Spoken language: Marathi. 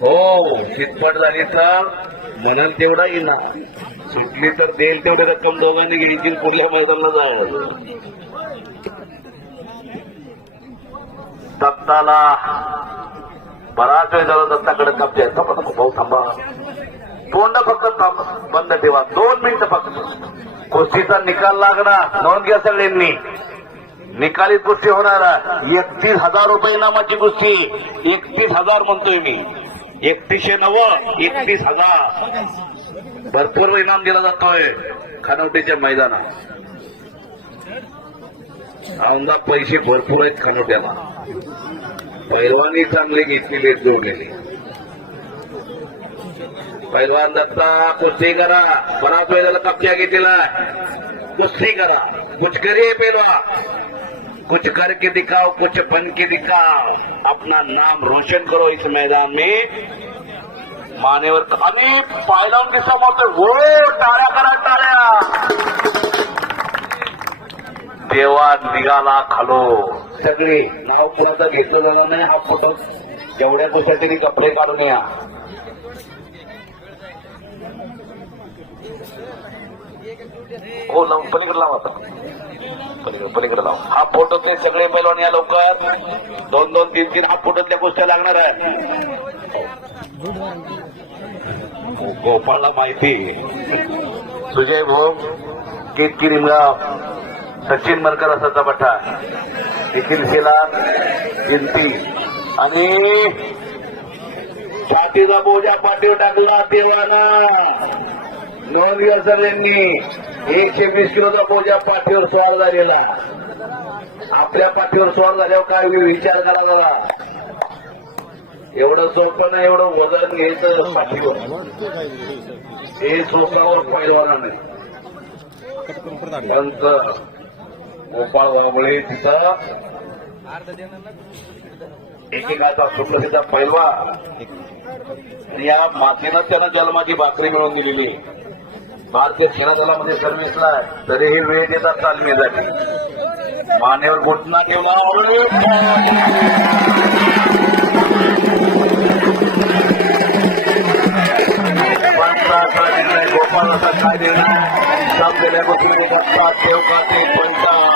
हो चितपट झाली तर म्हणाल तेवढा येईना सुटली तर देईल तेवढी रक्कम दोघांनी घ्यायची पुढल्या मैदानाला जायला दत्ताला बराच वेळ झाला दत्ताकडे थांबते. थांबा थांबा, भाऊ थांबा. तोंड फक्त थांब बंद ठेवा. दोन मिनिटं फक्त. कुस्तीचा निकाल लागणार. नोंद घ्या सगळ्यांनी. निकालीत कुस्ती होणार एकतीस हजार रुपये इनामाची कुस्ती एकतीस हजार म्हणतोय मी. एकतीसशे नव एकतीस हजार. भरपूर इनाम दिला जातोय खानवटीच्या मैदानात. औंधा पैसे भरपूर आहेत खानोट्याला पैलवानी चांगले घेतलेले आहेत दोघेने पैलवान दत्ता कुस्ती करा. बराच वेळ झाला कब्जा घेतलेला कुस्ती करा. कुछ करिए कुछ करके दिखाओ कुछ बन के दिखाओ। अपना नाम रोशन करो इस मैदान में। मानेवर आणि पायलावून किस्सा मारतोय हो टाळ्या करा टाळ्या देवा निघाला खालो। सगळे नाव कुणाचं घेतलं जाणार नाही हा फोटो जेवढ्या कुशासाठी कपडे काढून या. हो लावून पलीकडे लावा तिकडे पलीकडे पलीकडे हा फोटोतले सगळे पैलवान या लवकर. दोन दोन तीन तीन. हा फोटोतल्या गोष्टी लागणार आहे गोपाळला माहिती. सुजय भोग केतकी निमगाव सचिन मरकर असाचा बठा निखिल शेलार जिंती आणि छातीचा बोजा पाठीवर टाकला तेव्हा नोंद घ्या सर यांनी. एकशे वीस किलोचा बोजा पाठीवर स्वार झालेला. आपल्या पाठीवर स्वार झाल्यावर काय विचार करा जरा. एवढं सोपं नाही एवढं वजन घ्यायचं पाठीवर. हे सोपावर पैलवानाने त्यांचं गोपाळ वाबळे तिथं. एकेकाचा सुप्रसिद्ध पैलवा आणि या मातीनं त्यानं जन्माची भाकरी मिळवून दिलेली. आहे. भारतीय सेनादलामध्ये सर्व्हिसला आहे तरीही वेळ देतात तालमीसाठी मानेवर घोषणा ठेवला गोपाल असा काय देणार? गोपाल ठेव करते पंचा